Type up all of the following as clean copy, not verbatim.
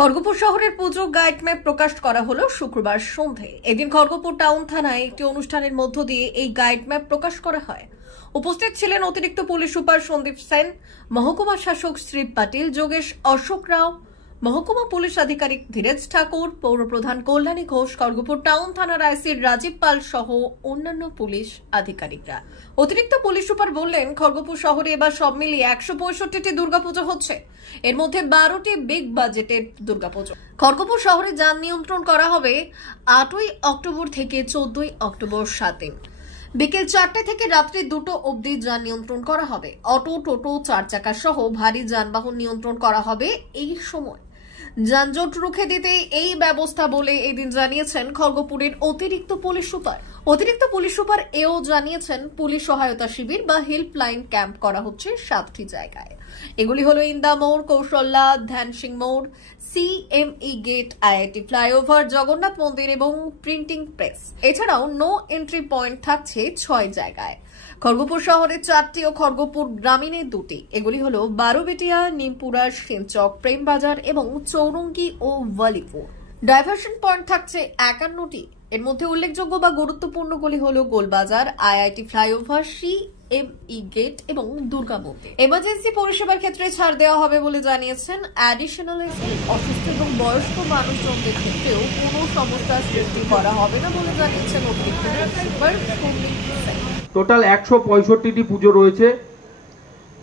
খড়গপুর শহরের পুজো guide map প্রকাশ করা হলো শুক্রবার সন্ধ্যায়। এদিন খড়গপুর টাউন থানায় একটি অনুষ্ঠানের মধ্য দিয়ে এই গাইড ম্যাপ প্রকাশ করা হয়। উপস্থিত ছিলেন অতিরিক্ত পুলিশ সুপার সন্দীপ সেন, মহকুমা শাসক শ্রী পাটিল, যোগেশ অশোক রাও, মহকুমা পুলিশ আধিকারিক ধীরেজ ঠাকুর, পৌরপ্রধান কল্যাণী ঘোষ, খড়গপুর টাউন থানার আইসি রাজীব পাল সহ অন্যান্য পুলিশ আধিকারিকরা। অতিরিক্ত পুলিশ সুপার বললেন, খড়গপুর শহরে এবার সব মিলিয়ে 165টি দুর্গাপুজো হচ্ছে। এর মধ্যে 12টি বিগ বাজেটের দুর্গাপুজো। খড়গপুর শহরে যান নিয়ন্ত্রণ করা হবে 8ই অক্টোবর থেকে 14ই অক্টোবর 7 দিন। বিকেল 4টা থেকে রাত্রি 2টো অবধি যান নিয়ন্ত্রণ করা হবে। অটো, টোটো, 4 চাকা সহ ভারী যানবাহন নিয়ন্ত্রণ করা হবে এই সময়। যানজট রুখে দিতে এই ব্যবস্থা বলে এদিন জানিয়েছেন খড়গপুরের অতিরিক্ত পুলিশ সুপার। অতিরিক্ত পুলিশ সুপার এও জানিয়েছেন, পুলিশ সহায়তা শিবির বা হেল্পলাইন ক্যাম্প করা হচ্ছে 7টি জায়গায়। এগুলি হলো ইন্দা মোড়, কৌশল্যা, ধ্যান সিং মোড়, CME gate, IIT flyover, Jagannath মন্দির এবং প্রিন্টিং প্রেস। এছাড়াও নো এন্ট্রি পয়েন্ট থাকছে 6 জায়গায়। খড়গপুর শহরে 4টি ও খড়গপুর গ্রামীণে 2টি। এগুলি হলো বারোবেটিয়া, নিমপুরা, সেনচক, প্রেমবাজার এবং চৌরঙ্গি ও ওয়ালিপুর। ডাইভার্সন পয়েন্ট থাকছে 51টি। এর মধ্যে উল্লেখযোগ্য বা গুরুত্বপূর্ণগুলি হলো Golbazar, IIT flyover, CME gate এবং দুর্গা মন্দির। এমার্জেন্সি পরিষেবার ক্ষেত্রে ছাড় দেওয়া হবে বলে জানিয়েছেন। অ্যাডিশনাল অসুস্থ এবং বয়স্ক মানুষজনদের ক্ষেত্রেও কোনো সমস্যা সৃষ্টি করা হবে না বলে জানিয়েছেন অতিরিক্ত সুপার সন্দীপ সেন। টোটাল 165টি পুজো রয়েছে,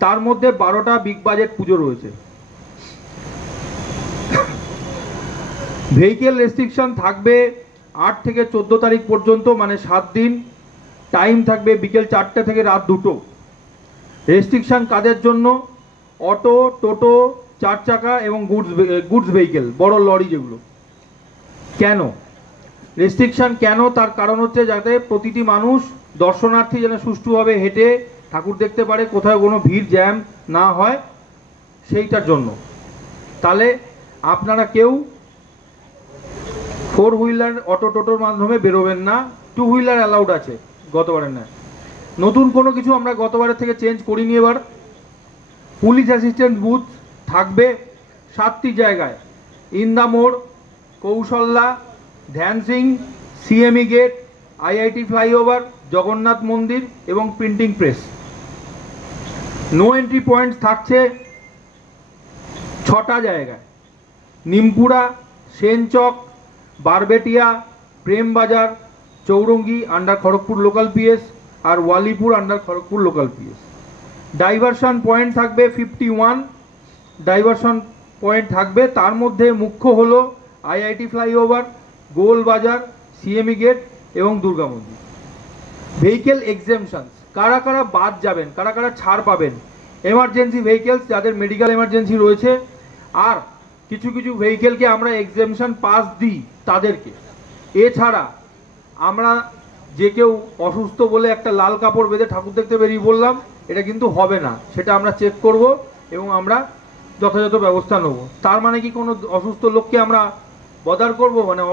তার মধ্যে 12টা বিগ বাজেট পুজো রয়েছে। ভেহিকেল রেস্ট্রিকশন থাকবে 8 থেকে 14 তারিখ পর্যন্ত, মানে 7 দিন। টাইম থাকবে বিকেল 4টে থেকে রাত 2টো। রেস্ট্রিকশন কাদের জন্য? অটো, টোটো, 4 চাকা এবং গুডস ভেহিকেল, বড় লরি যেগুলো। কেন রেস্ট্রিকশন? কেন? তার কারণ হচ্ছে যাতে প্রতিটি মানুষ, দর্শনার্থী যেন সুষ্ঠুভাবে হেঁটে ঠাকুর দেখতে পারে, কোথাও কোনো ভিড় জ্যাম না হয়, সেইটার জন্য। তাহলে আপনারা কেউ 4 হুইলার, অটো, টোটোর মাধ্যমে বেরোবেন না। 2 হুইলার অ্যালাউড আছে গতবারের না। নতুন কোনো কিছু আমরা গতবারের থেকে চেঞ্জ করিনি। এবার পুলিশ অ্যাসিস্ট্যান্ট বুথ থাকবে 7টি জায়গায়: ইন্দা মোড়, Kaushalya, Dhyan Singh, CME gate, IIT flyover, Jagannath মন্দির এবং printing press. No entry point থাকছে 6টা জায়গায়: Nimpura, Senchak, Barbetia, Prembazar, Chowrangi under Kharagpur local PS আর Walipur under Kharagpur local PS। Diversion point থাকবে 51 ডাইভারশন পয়েন্ট থাকবে। তার মধ্যে মুখ্য হলো IIT flyover, Golbazar, CME gate এবং দুর্গা মন্দির। ভেহিকেল এক্সেমশনস, কারা কারা বাদ যাবেন, কারা কারা ছাড় পাবেন? এমার্জেন্সি ভেহিকেলস, যাদের মেডিকেল এমার্জেন্সি রয়েছে, আর কিছু কিছু ভেহিকেলকে আমরা এক্সেমশন পাস দিই তাদেরকে। এছাড়া আমরা যে কেউ অসুস্থ বলে একটা লাল কাপড় বেঁধে ঠাকুর দেখতে বেরিয়ে বললাম, এটা কিন্তু হবে না। সেটা আমরা চেক করব এবং আমরা যথাযথ ব্যবস্থা নেব। তার মানে কি কোনো অসুস্থ লোককে আমরা বদার করব, মানে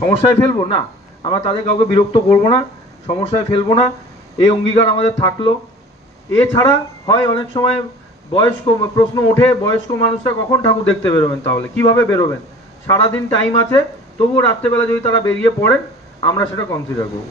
সমস্যায় ফেলবো না? আমরা তাদের কাউকে বিরক্ত করব না, সমস্যায় ফেলবো না, এই অঙ্গীকার আমাদের থাকলো। এছাড়া হয় অনেক সময় বয়স্ক প্রশ্ন ওঠে, বয়স্ক মানুষরা কখন ঠাকুর দেখতে বেরোবেন, তাহলে কিভাবে বেরোবেন? সারাদিন টাইম আছে, তবুও রাত্রেবেলা যদি তারা বেরিয়ে পড়েন, আমরা সেটা কনসিডার করব।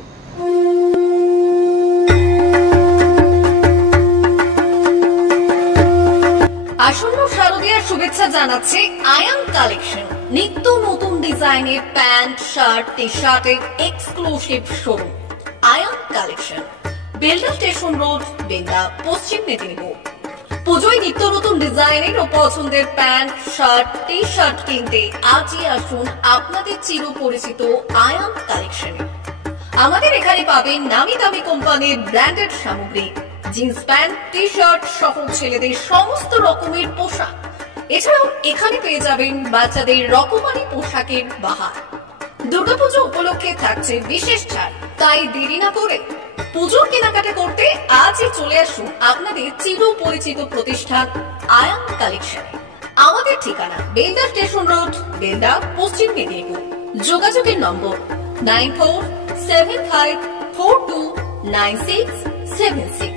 আসন্ন শারদীয়ার শুভেচ্ছা জানাচ্ছে আয়ান কালেকশন। নিত্য নতুন ডিজাইনের প্যান্ট, শার্ট, টি-শার্টের exclusive showroom Ayan collection, Belda station road, Belda, Paschim Medinipur. পুজোয় নিত্য নতুন ডিজাইনের ও পছন্দের প্যান্ট, শার্ট, টি-শার্ট কিনতে আজই আসুন আপনাদের চিরপরিচিত আয়ান কালেকশনে। আমাদের এখানে পাবেন নামি দামি কোম্পানির ব্র্যান্ডেড সামগ্রী, জিন্স প্যান্ট, টি-শার্ট সহ ছেলেদের সমস্ত রকমের পোশাক। এছাড়াও এখানে পেয়ে যাবেন বাচ্চাদের রকমারি পোশাকের বাহার। দুর্গাপুজো উপলক্ষে থাকছে বিশেষ ছাড়, তাই দেরি না করে পুজোর কেনাকাটা করতে আজই চলে আসুন আপনাদের চিরপরিচিত প্রতিষ্ঠান আয়ান কালেকশনে। আমাদের ঠিকানা বেলদা স্টেশন রোড, বেলদা, পশ্চিম মেদিনীপুর। যোগাযোগের নম্বর 9475429676।